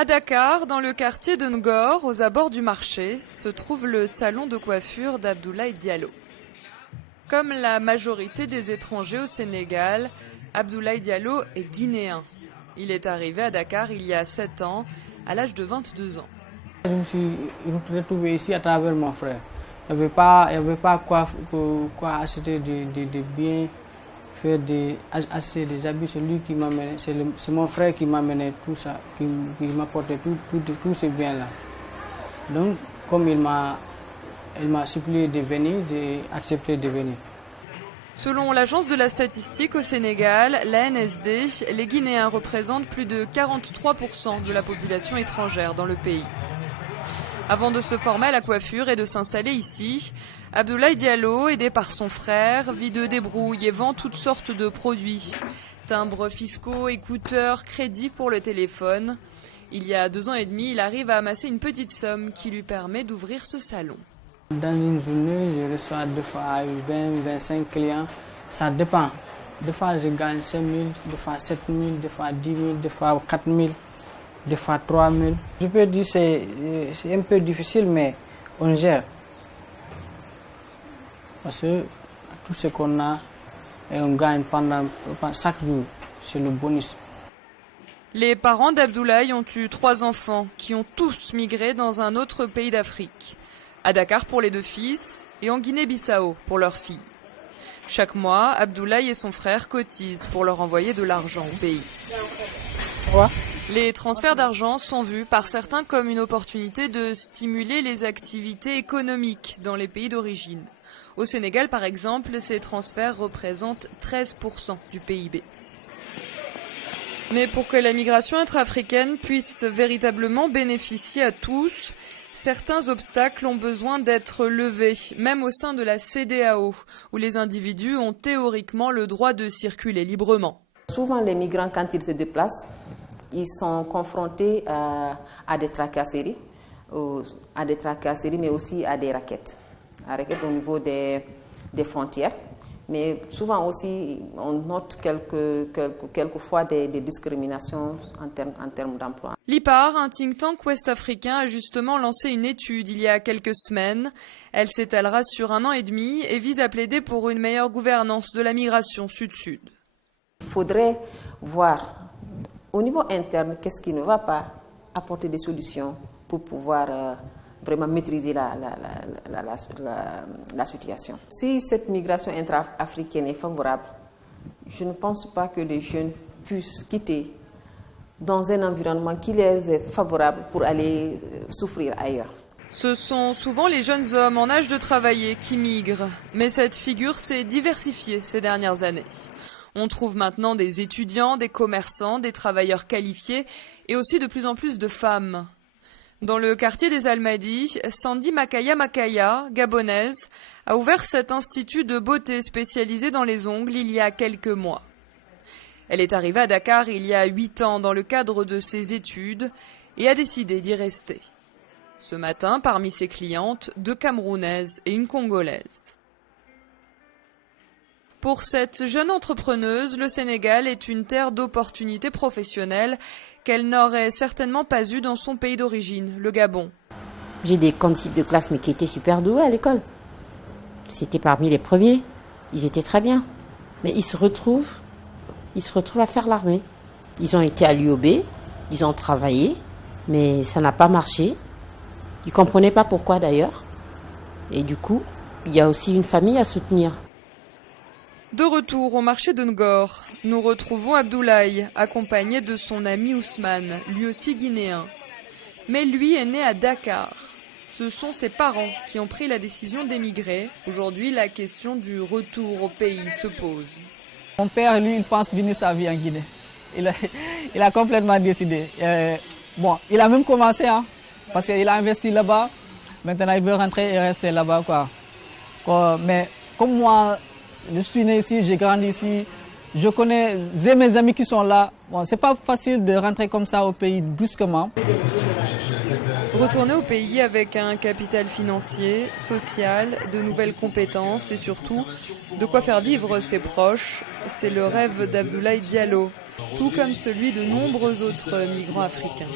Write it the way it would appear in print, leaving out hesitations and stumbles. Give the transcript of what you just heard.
À Dakar, dans le quartier de Ngor, aux abords du marché, se trouve le salon de coiffure d'Abdoulaye Diallo. Comme la majorité des étrangers au Sénégal, Abdoulaye Diallo est guinéen. Il est arrivé à Dakar il y a 7 ans, à l'âge de 22 ans. Je me suis retrouvé ici à travers mon frère. Il n'y avait pas quoi acheter des biens, acheter des habits. C'est lui qui m'amenait, c'est mon frère qui m'amenait tout ça, qui m'apportait tous ces biens-là. Donc, comme il m'a supplié de venir, j'ai accepté de venir. Selon l'agence de la statistique au Sénégal, la NSD, les Guinéens représentent plus de 43% de la population étrangère dans le pays. Avant de se former à la coiffure et de s'installer ici, Abdoulaye Diallo, aidé par son frère, vit de débrouille et vend toutes sortes de produits. Timbres fiscaux, écouteurs, crédits pour le téléphone. Il y a 2 ans et demi, il arrive à amasser une petite somme qui lui permet d'ouvrir ce salon. Dans une journée, je reçois des fois 20, 25 clients. Ça dépend. Des fois, je gagne 5 000, des fois 7 000, des fois 10 000, des fois 4 000, des fois 3 000. Je peux dire que c'est un peu difficile, mais on gère. Parce que tout ce qu'on a, et on gagne pendant chaque jour, c'est le bonus. Les parents d'Abdoulaye ont eu 3 enfants qui ont tous migré dans un autre pays d'Afrique. À Dakar pour les 2 fils et en Guinée-Bissau pour leurs filles. Chaque mois, Abdoulaye et son frère cotisent pour leur envoyer de l'argent au pays. Les transferts d'argent sont vus par certains comme une opportunité de stimuler les activités économiques dans les pays d'origine. Au Sénégal, par exemple, ces transferts représentent 13% du PIB. Mais pour que la migration intra-africaine puisse véritablement bénéficier à tous, certains obstacles ont besoin d'être levés, même au sein de la CEDEAO, où les individus ont théoriquement le droit de circuler librement. Souvent, les migrants, quand ils se déplacent, ils sont confrontés à des tracasseries, mais aussi à des raquettes au niveau des frontières. Mais souvent aussi, on note quelquefois des discriminations en termes d'emploi. L'IPAR, un think tank ouest-africain, a justement lancé une étude il y a quelques semaines. Elle s'étalera sur 1 an et demi et vise à plaider pour une meilleure gouvernance de la migration sud-sud. Il faudrait voir au niveau interne qu'est-ce qui ne va pas, apporter des solutions pour pouvoir vraiment maîtriser la situation. Si cette migration intra-africaine est favorable, je ne pense pas que les jeunes puissent quitter dans un environnement qui les est favorable pour aller souffrir ailleurs. Ce sont souvent les jeunes hommes en âge de travailler qui migrent, mais cette figure s'est diversifiée ces dernières années. On trouve maintenant des étudiants, des commerçants, des travailleurs qualifiés et aussi de plus en plus de femmes. Dans le quartier des Almadies, Sandy Makaya, gabonaise, a ouvert cet institut de beauté spécialisé dans les ongles il y a quelques mois. Elle est arrivée à Dakar il y a 8 ans dans le cadre de ses études et a décidé d'y rester. Ce matin, parmi ses clientes, 2 Camerounaises et une Congolaise. Pour cette jeune entrepreneuse, le Sénégal est une terre d'opportunités professionnelles qu'elle n'aurait certainement pas eues dans son pays d'origine, le Gabon. J'ai des candidats de classe mais qui étaient super doués à l'école. C'était parmi les premiers. Ils étaient très bien. Mais ils se retrouvent à faire l'armée. Ils ont été à l'UOB, ils ont travaillé, mais ça n'a pas marché. Ils ne comprenaient pas pourquoi d'ailleurs. Et du coup, il y a aussi une famille à soutenir. De retour au marché de Ngor, nous retrouvons Abdoulaye, accompagné de son ami Ousmane, lui aussi guinéen. Mais lui est né à Dakar. Ce sont ses parents qui ont pris la décision d'émigrer. Aujourd'hui, la question du retour au pays se pose. Mon père, lui, il pense finir sa vie en Guinée. Il a complètement décidé. Il a même commencé, parce qu'il a investi là-bas. Maintenant, il veut rentrer et rester là-bas, Mais comme moi, je suis né ici, j'ai grandi ici, je connais mes amis qui sont là. C'est pas facile de rentrer comme ça au pays brusquement. Retourner au pays avec un capital financier, social, de nouvelles compétences et surtout de quoi faire vivre ses proches, c'est le rêve d'Abdoulaye Diallo. tout comme celui de nombreux autres migrants africains.